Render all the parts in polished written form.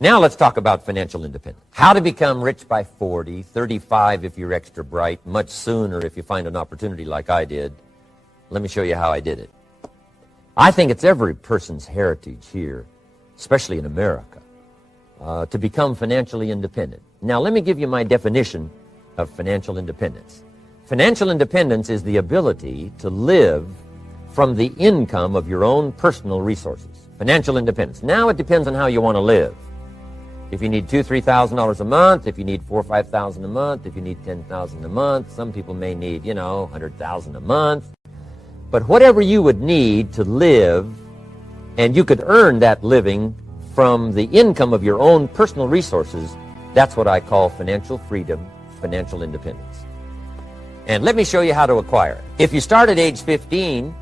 Now let's talk about financial independence. How to become rich by 40, 35 if you're extra bright, much sooner if you find an opportunity like I did. Let me show you how I did it. I think it's every person's heritage here, especially in America, to become financially independent. Now let me give you my definition of financial independence. Financial independence is the ability to live from the income of your own personal resources. Financial independence. Now it depends on how you want to live. If you need $2,000, $3,000 a month, if you need $4,000 or $5,000 a month, if you need $10,000 a month, some people may need, $100,000 a month. But whatever you would need to live, and you could earn that living from the income of your own personal resources, that's what I call financial freedom, financial independence. And let me show you how to acquire it. If you start at age 15,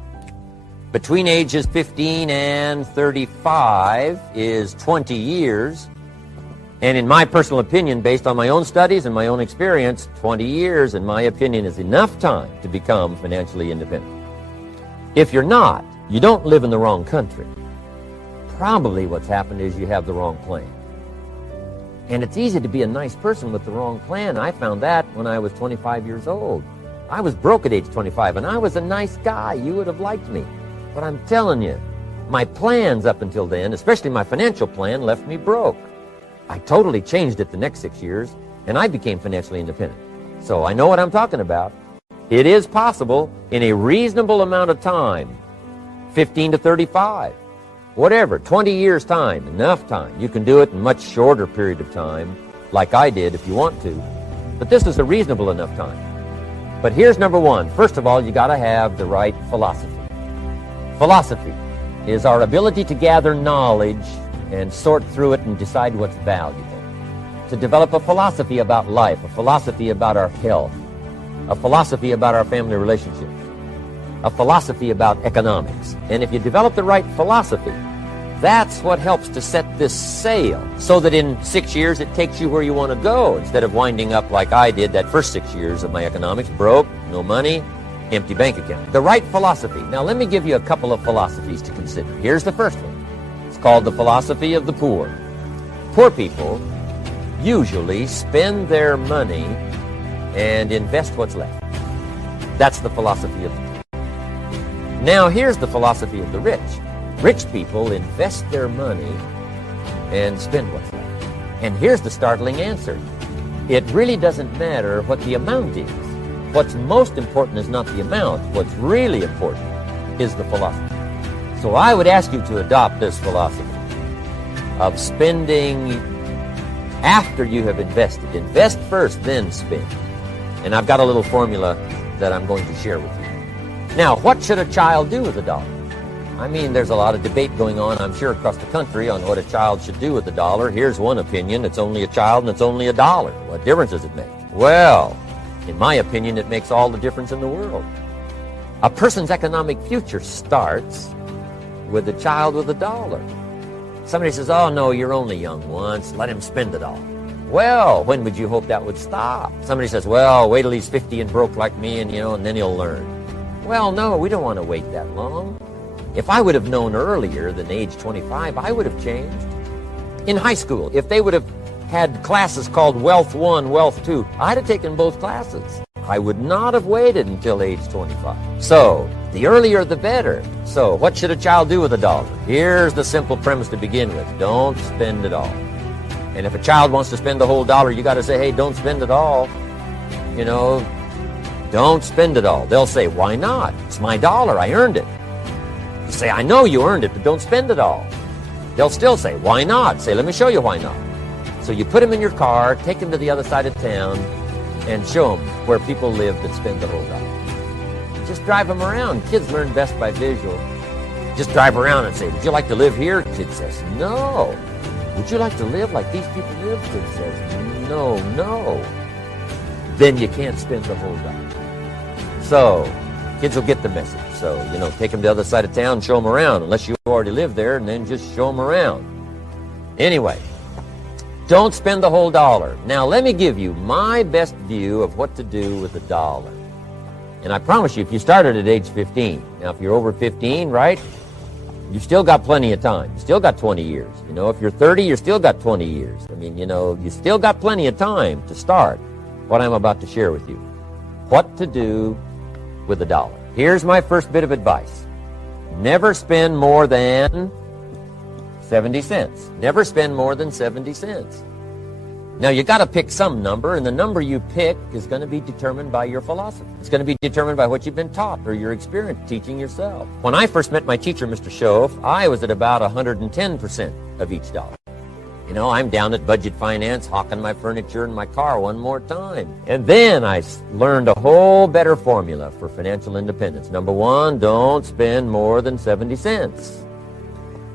between ages 15 and 35 is 20 years. And in my personal opinion, based on my own studies and my own experience, 20 years, in my opinion, is enough time to become financially independent. If you're not, you don't live in the wrong country. Probably what's happened is you have the wrong plan. And it's easy to be a nice person with the wrong plan. I found that when I was 25 years old. I was broke at age 25, and I was a nice guy. You would have liked me. But I'm telling you, my plans up until then, especially my financial plan, left me broke. I totally changed it the next 6 years, and I became financially independent. So I know what I'm talking about. It is possible in a reasonable amount of time, 15 to 35, whatever, 20 years time, enough time. You can do it in a much shorter period of time, like I did if you want to. But this is a reasonable enough time. But here's number one. First of all, you got to have the right philosophy. Philosophy is our ability to gather knowledge and sort through it and decide what's valuable. To develop a philosophy about life, a philosophy about our health, a philosophy about our family relationships, a philosophy about economics. And if you develop the right philosophy, that's what helps to set this sail so that in 6 years it takes you where you want to go instead of winding up like I did that first 6 years of my economics, broke, no money, empty bank account. The right philosophy. Now let me give you a couple of philosophies to consider. Here's the first one. It's called the philosophy of the poor. Poor people usually spend their money and invest what's left. That's the philosophy of the poor. Now here's the philosophy of the rich. Rich people invest their money and spend what's left. And here's the startling answer. It really doesn't matter what the amount is. What's most important is not the amount. What's really important is the philosophy. So I would ask you to adopt this philosophy of spending after you have invested. Invest first, then spend. And I've got a little formula that I'm going to share with you. Now, what should a child do with a dollar? I mean, there's a lot of debate going on, I'm sure, across the country on what a child should do with a dollar. Here's one opinion. It's only a child and it's only $1. What difference does it make? Well, in my opinion, it makes all the difference in the world. A person's economic future starts with a child with $1. Somebody says, oh, no, you're only young once. Let him spend it all. Well, when would you hope that would stop? Somebody says, well, wait till he's 50 and broke like me and then he'll learn. Well, no, we don't want to wait that long. If I would have known earlier than age 25, I would have changed. In high school, if they would have had classes called Wealth 1, Wealth 2, I'd have taken both classes. I would not have waited until age 25. So, the earlier the better. So, what should a child do with a dollar? Here's the simple premise to begin with. Don't spend it all. And if a child wants to spend the whole dollar, you got to say, hey, don't spend it all. Don't spend it all. They'll say, why not? It's my dollar. I earned it. You say, I know you earned it, but don't spend it all. They'll still say, why not? Say, let me show you why not. So you put them in your car, take them to the other side of town, and show them where people live that spend the whole dollar. Just drive them around. Kids learn best by visual. Just drive around and say, would you like to live here? Kid says, no. Would you like to live like these people live? Kid says, no. Then you can't spend the whole dollar. So kids will get the message. So, take them to the other side of town, show them around, unless you already live there, and then just show them around. Anyway, don't spend the whole dollar. Now, let me give you my best view of what to do with $1. And I promise you, if you started at age 15, now if you're over 15, right, You've still got plenty of time. You still got 20 years. You know, if you're 30, you still got 20 years. I mean, you know, you still got plenty of time to start what I'm about to share with you. What to do with $1. Here's my first bit of advice. Never spend more than 70 cents. Never spend more than 70 cents. Now, you got to pick some number, and the number you pick is going to be determined by your philosophy. It's going to be determined by what you've been taught or your experience teaching yourself. When I first met my teacher, Mr. Shove, I was at about 110% of each dollar. You know, I'm down at Budget Finance, hawking my furniture and my car one more time. And then I learned a whole better formula for financial independence. Number one, don't spend more than 70 cents.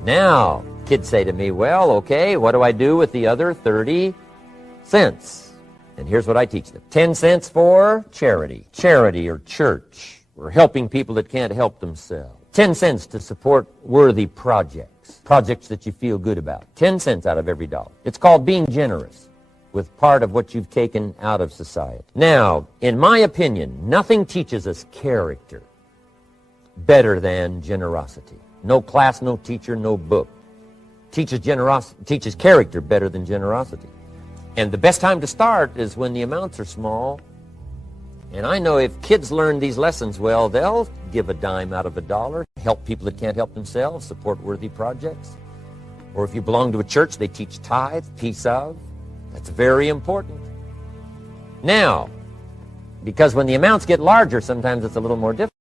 Now, kids say to me, well, okay, what do I do with the other 30 cents? And here's what I teach them. 10 cents for charity. Charity or church. Or helping people that can't help themselves. 10 cents to support worthy projects. Projects that you feel good about. 10 cents out of every dollar. It's called being generous with part of what you've taken out of society. Now, in my opinion, nothing teaches us character better than generosity. No class, no teacher, no book teaches character better than generosity. And the best time to start is when the amounts are small. And I know if kids learn these lessons well, they'll give a dime out of $1, help people that can't help themselves, support worthy projects. Or if you belong to a church, they teach tithe, piece of. That's very important. Now, because when the amounts get larger, sometimes it's a little more difficult.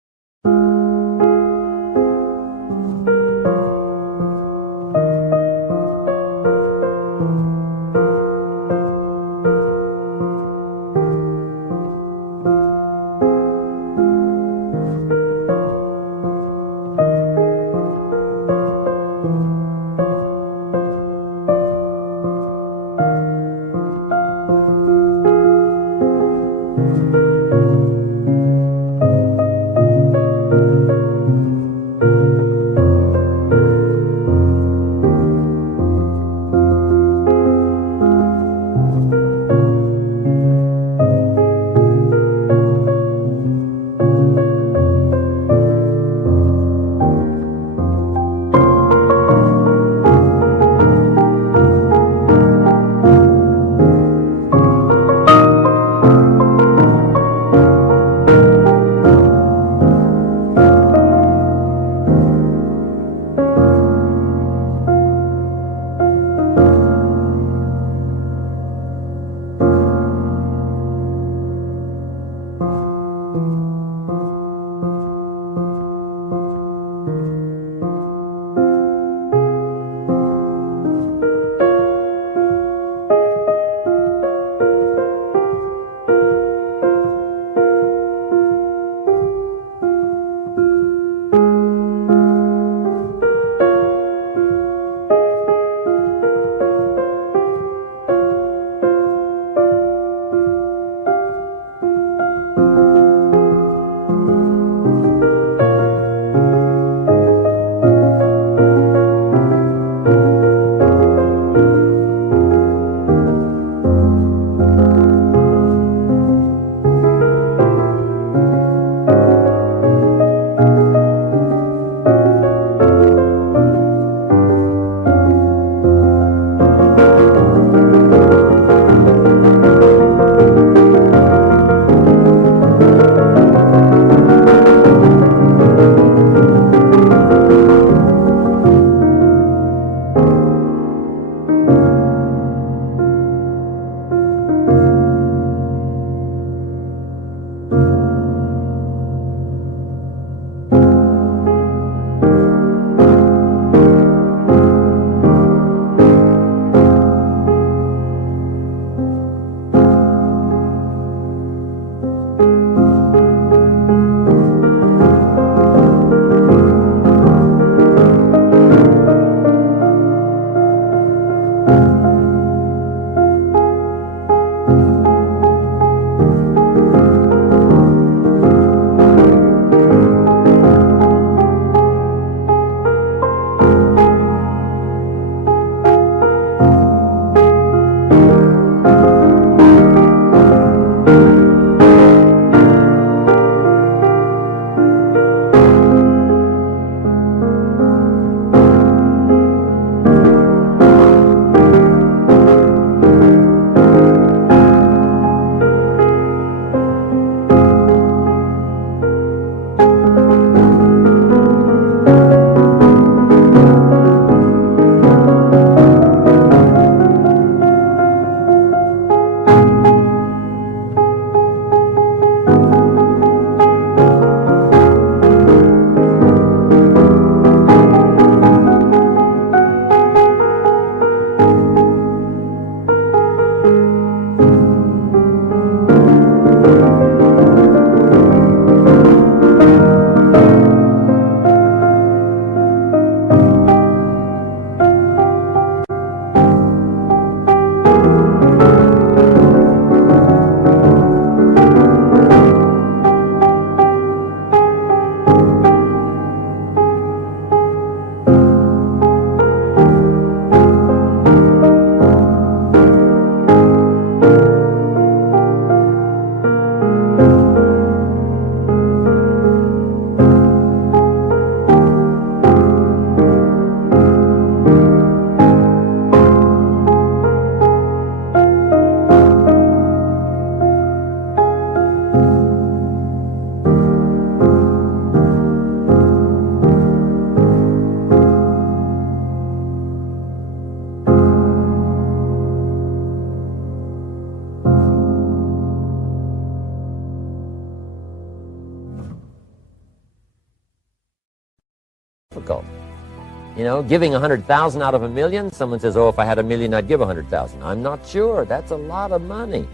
You know, giving 100,000 out of 1,000,000, someone says, oh, if I had 1,000,000, I'd give 100,000. I'm not sure. That's a lot of money.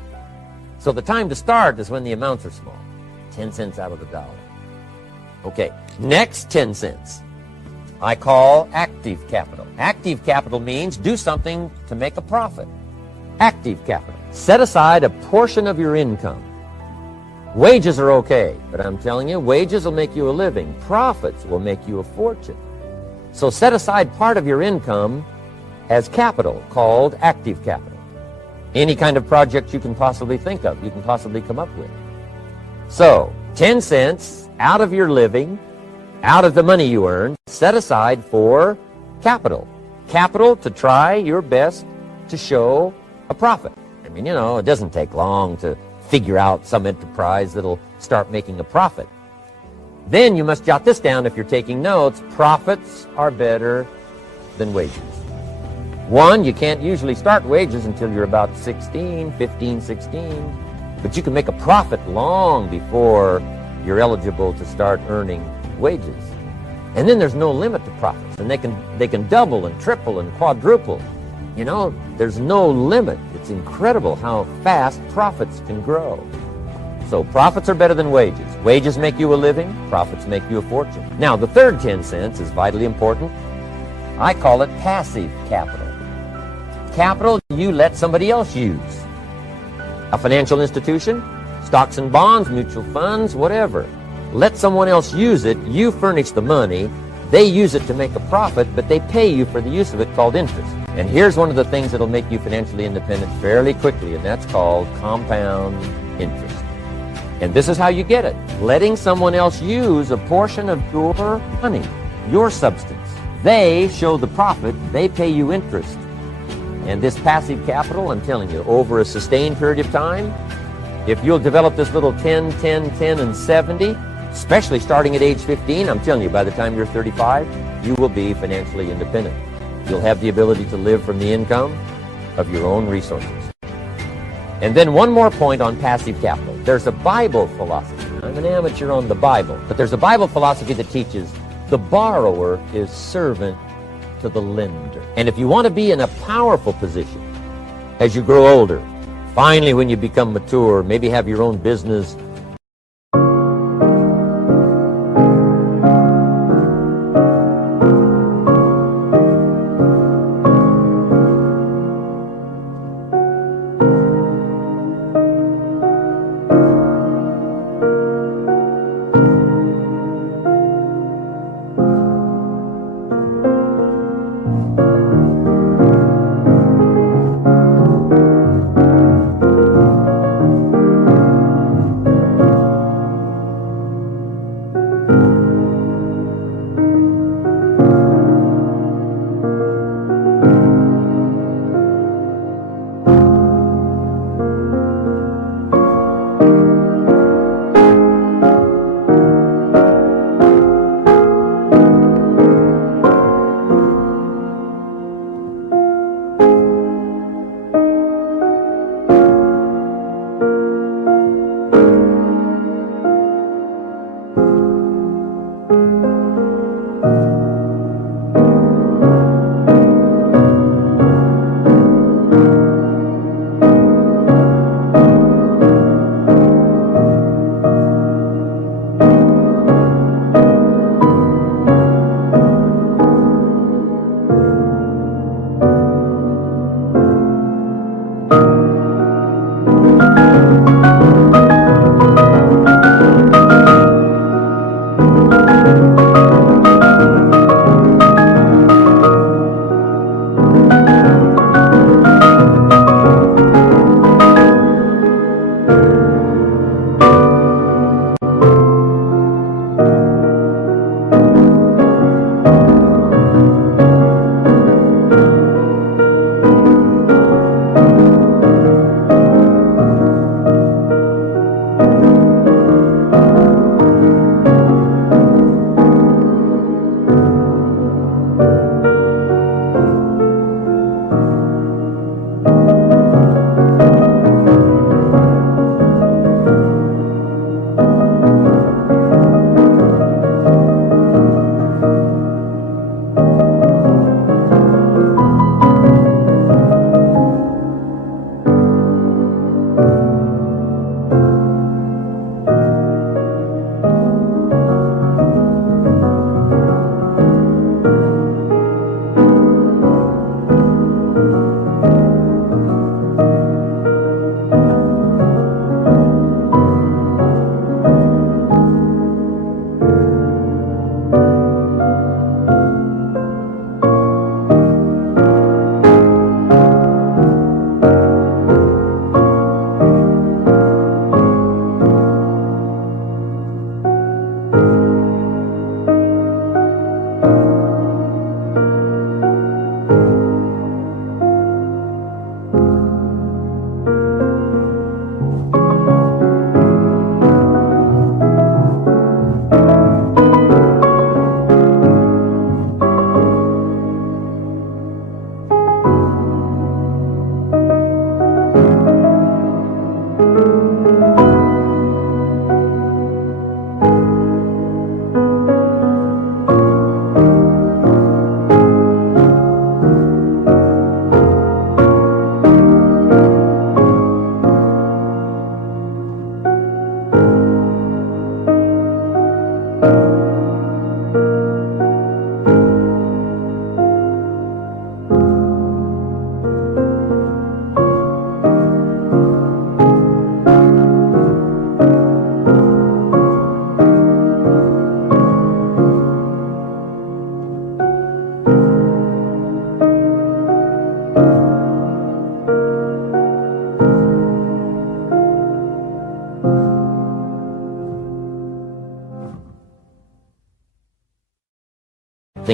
So the time to start is when the amounts are small. 10 cents out of the dollar. Okay, next 10 cents I call active capital. Active capital means do something to make a profit. Active capital. Set aside a portion of your income. Wages are okay, but I'm telling you, wages will make you a living. Profits will make you a fortune. So set aside part of your income as capital, called active capital. Any kind of project you can possibly think of, you can possibly come up with. So, 10 cents out of your living, out of the money you earn, set aside for capital. Capital to try your best to show a profit. I mean, you know, it doesn't take long to figure out some enterprise that'll start making a profit. Then you must jot this down if you're taking notes. Profits are better than wages. One, you can't usually start wages until you're about 16, 15, 16. But you can make a profit long before you're eligible to start earning wages. And then there's no limit to profits. And they can double and triple and quadruple. You know, there's no limit. It's incredible how fast profits can grow. So profits are better than wages. Wages make you a living. Profits make you a fortune. Now, the third 10 cents is vitally important. I call it passive capital. Capital you let somebody else use. A financial institution, stocks and bonds, mutual funds, whatever. Let someone else use it. You furnish the money. They use it to make a profit, but they pay you for the use of it, called interest. And here's one of the things that'll make you financially independent fairly quickly, and that's called compound interest. And this is how you get it. Letting someone else use a portion of your money, your substance. They show the profit. They pay you interest. And this passive capital, I'm telling you, over a sustained period of time, if you'll develop this little 10, 10, 10, and 70, especially starting at age 15, I'm telling you, by the time you're 35, you will be financially independent. You'll have the ability to live from the income of your own resources. And then one more point on passive capital. There's a Bible philosophy. I'm an amateur on the Bible, but there's a Bible philosophy that teaches the borrower is servant to the lender. And if you want to be in a powerful position as you grow older, finally when you become mature, maybe have your own business,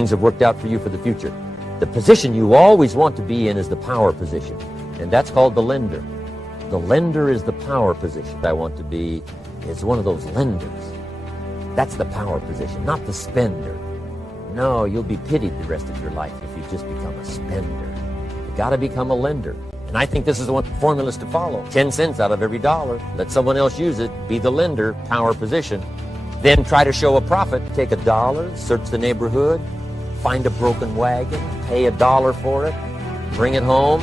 things have worked out for you for the future. The position you always want to be in is the power position, and that's called the lender. The lender is the power position. I want to be is one of those lenders. That's the power position, not the spender. No, you'll be pitied the rest of your life if you just become a spender. You got to become a lender. And I think this is one formulas to follow. 10 cents out of every dollar. Let someone else use it. Be the lender, power position. Then try to show a profit. Take $1, search the neighborhood, find a broken wagon, pay $1 for it, bring it home,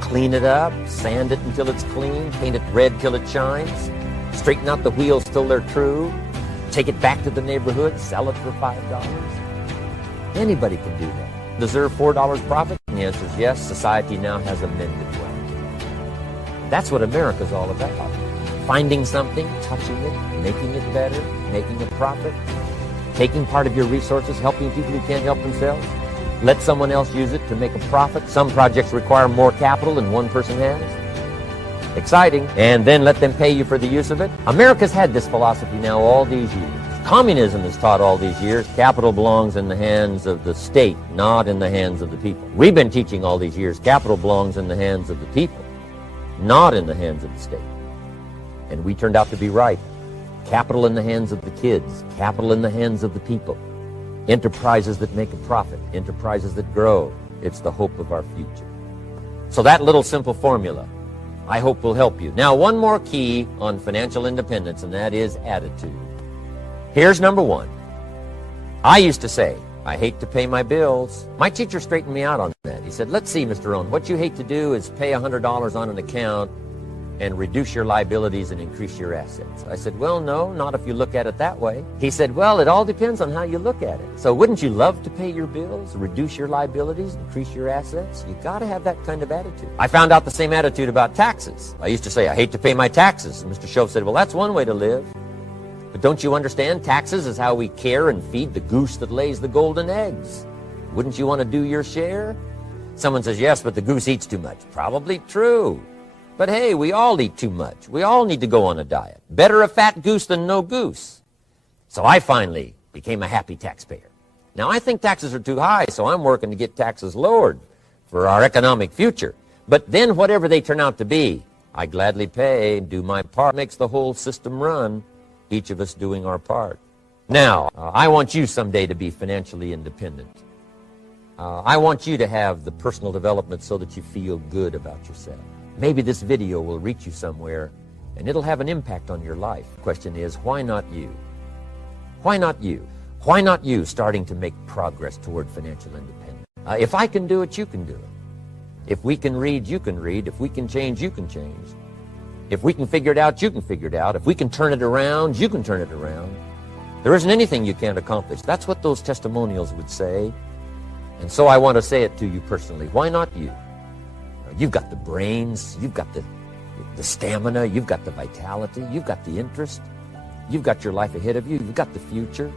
clean it up, sand it until it's clean, paint it red till it shines, straighten out the wheels till they're true, take it back to the neighborhood, sell it for $5. Anybody can do that. Deserve $4 profit? And the answer is yes. Society now has a mended way. That's what America's all about. Finding something, touching it, making it better, making a profit, taking part of your resources, helping people who can't help themselves. Let someone else use it to make a profit. Some projects require more capital than one person has. Exciting. And then let them pay you for the use of it. America's had this philosophy now all these years. Communism has taught all these years capital belongs in the hands of the state, not in the hands of the people. We've been teaching all these years capital belongs in the hands of the people, not in the hands of the state. And we turned out to be right. Capital in the hands of the kids, capital in the hands of the people. Enterprises that make a profit, enterprises that grow. It's the hope of our future. So that little simple formula, I hope, will help you. Now, one more key on financial independence, and that is attitude. Here's number one. I used to say, I hate to pay my bills. My teacher straightened me out on that. He said, let's see, Mr. Rohn, what you hate to do is pay $100 on an account and reduce your liabilities and increase your assets. I said, well, no, not if you look at it that way. He said, well, it all depends on how you look at it. So wouldn't you love to pay your bills, reduce your liabilities, increase your assets? You got to have that kind of attitude. I found out the same attitude about taxes. I used to say, I hate to pay my taxes. And Mr. Shove said, well, that's one way to live. But don't you understand? Taxes is how we care and feed the goose that lays the golden eggs. Wouldn't you want to do your share? Someone says, yes, but the goose eats too much. Probably true. But hey, we all eat too much. We all need to go on a diet. Better a fat goose than no goose. So I finally became a happy taxpayer. Now, I think taxes are too high, so I'm working to get taxes lowered for our economic future. But then whatever they turn out to be, I gladly pay, do my part, makes the whole system run, each of us doing our part. Now, I want you someday to be financially independent. I want you to have the personal development so that you feel good about yourself. Maybe this video will reach you somewhere, and it'll have an impact on your life. The question is, why not you? Why not you? Why not you starting to make progress toward financial independence? If I can do it, you can do it. If we can read, you can read. If we can change, you can change. If we can figure it out, you can figure it out. If we can turn it around, you can turn it around. There isn't anything you can't accomplish. That's what those testimonials would say. And so I want to say it to you personally. Why not you? You've got the brains, you've got the stamina, you've got the vitality, you've got the interest, you've got your life ahead of you, you've got the future.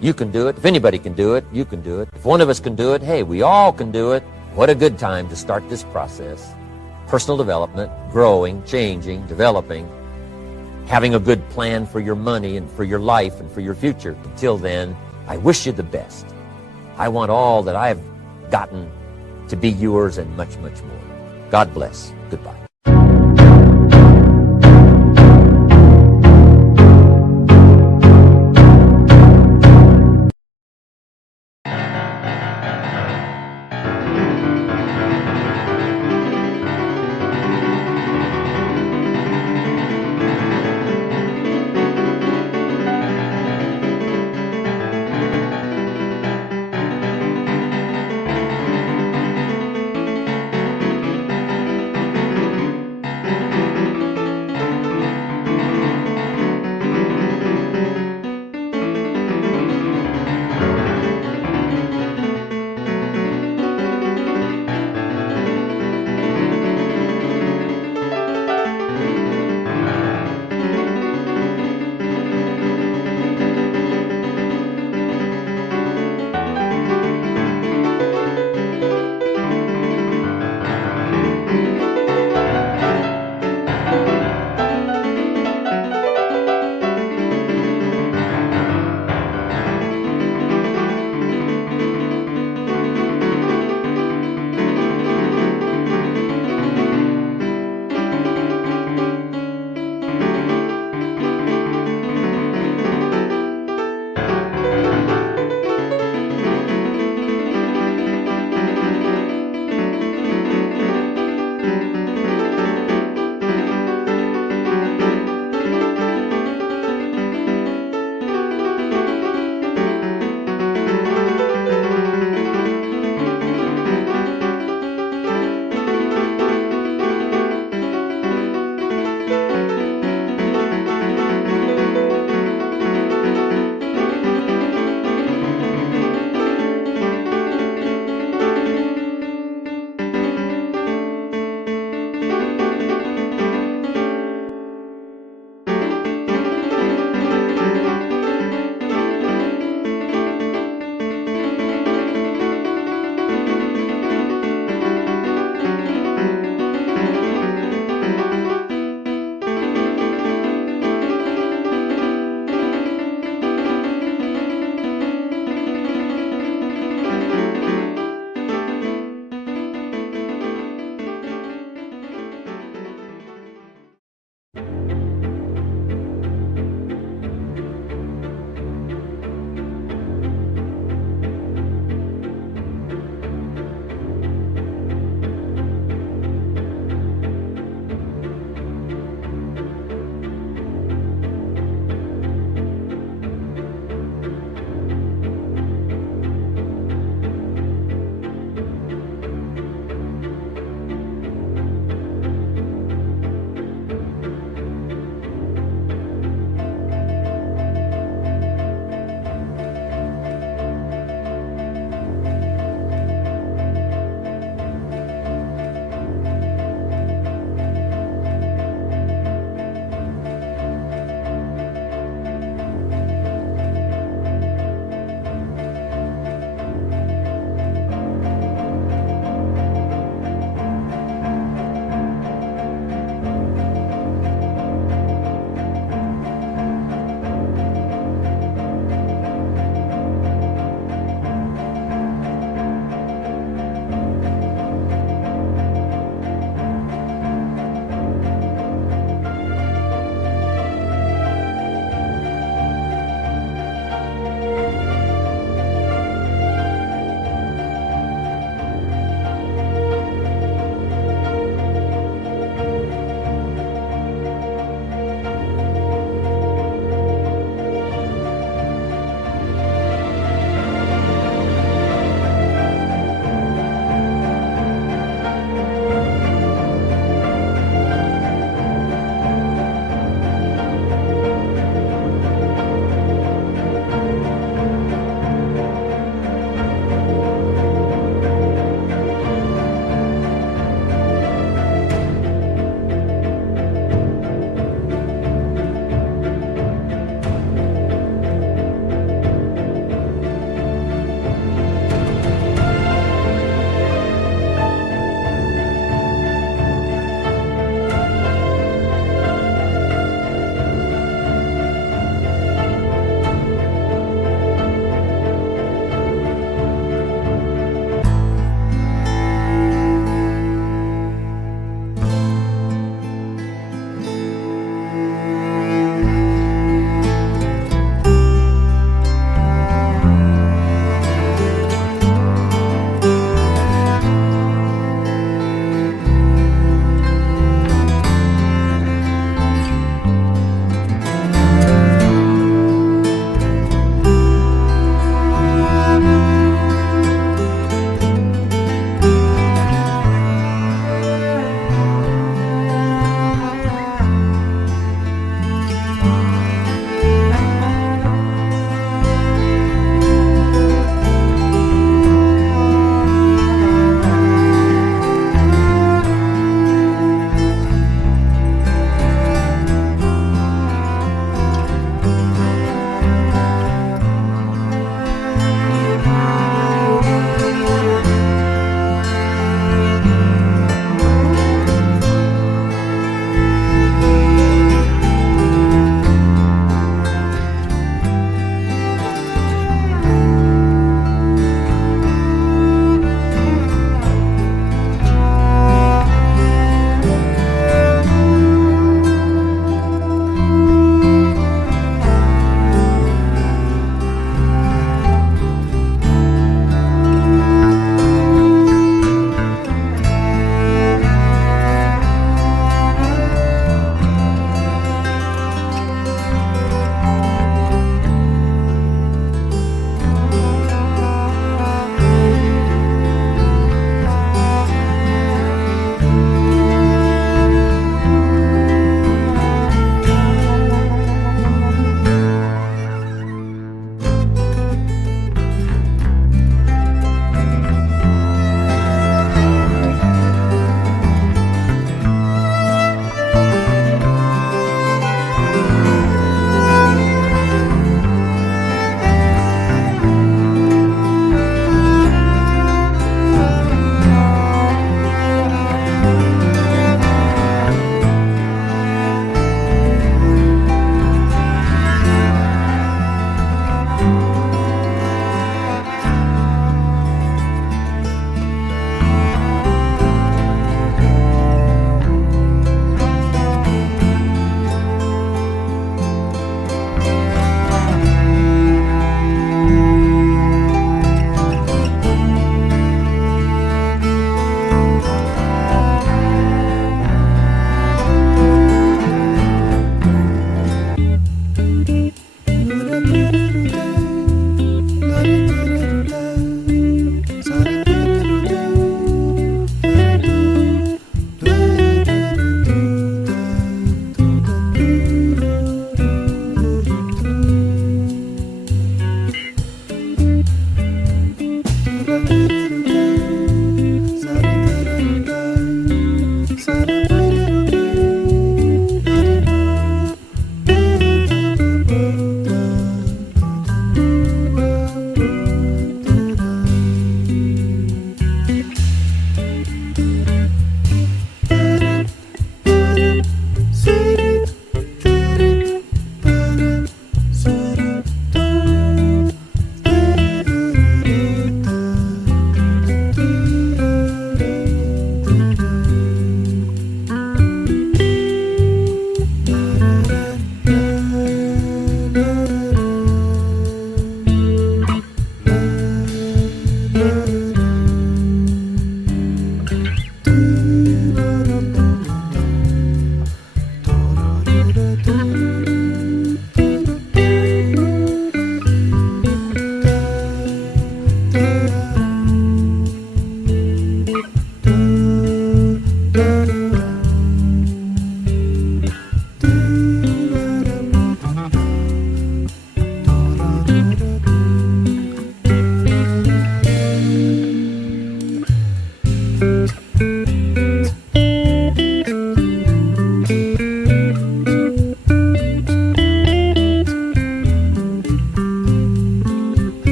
You can do it. If anybody can do it, you can do it. If one of us can do it, hey, we all can do it. What a good time to start this process. Personal development, growing, changing, developing, having a good plan for your money and for your life and for your future. Until then, I wish you the best. I want all that I've gotten to be yours and much, much more. God bless. Goodbye. Said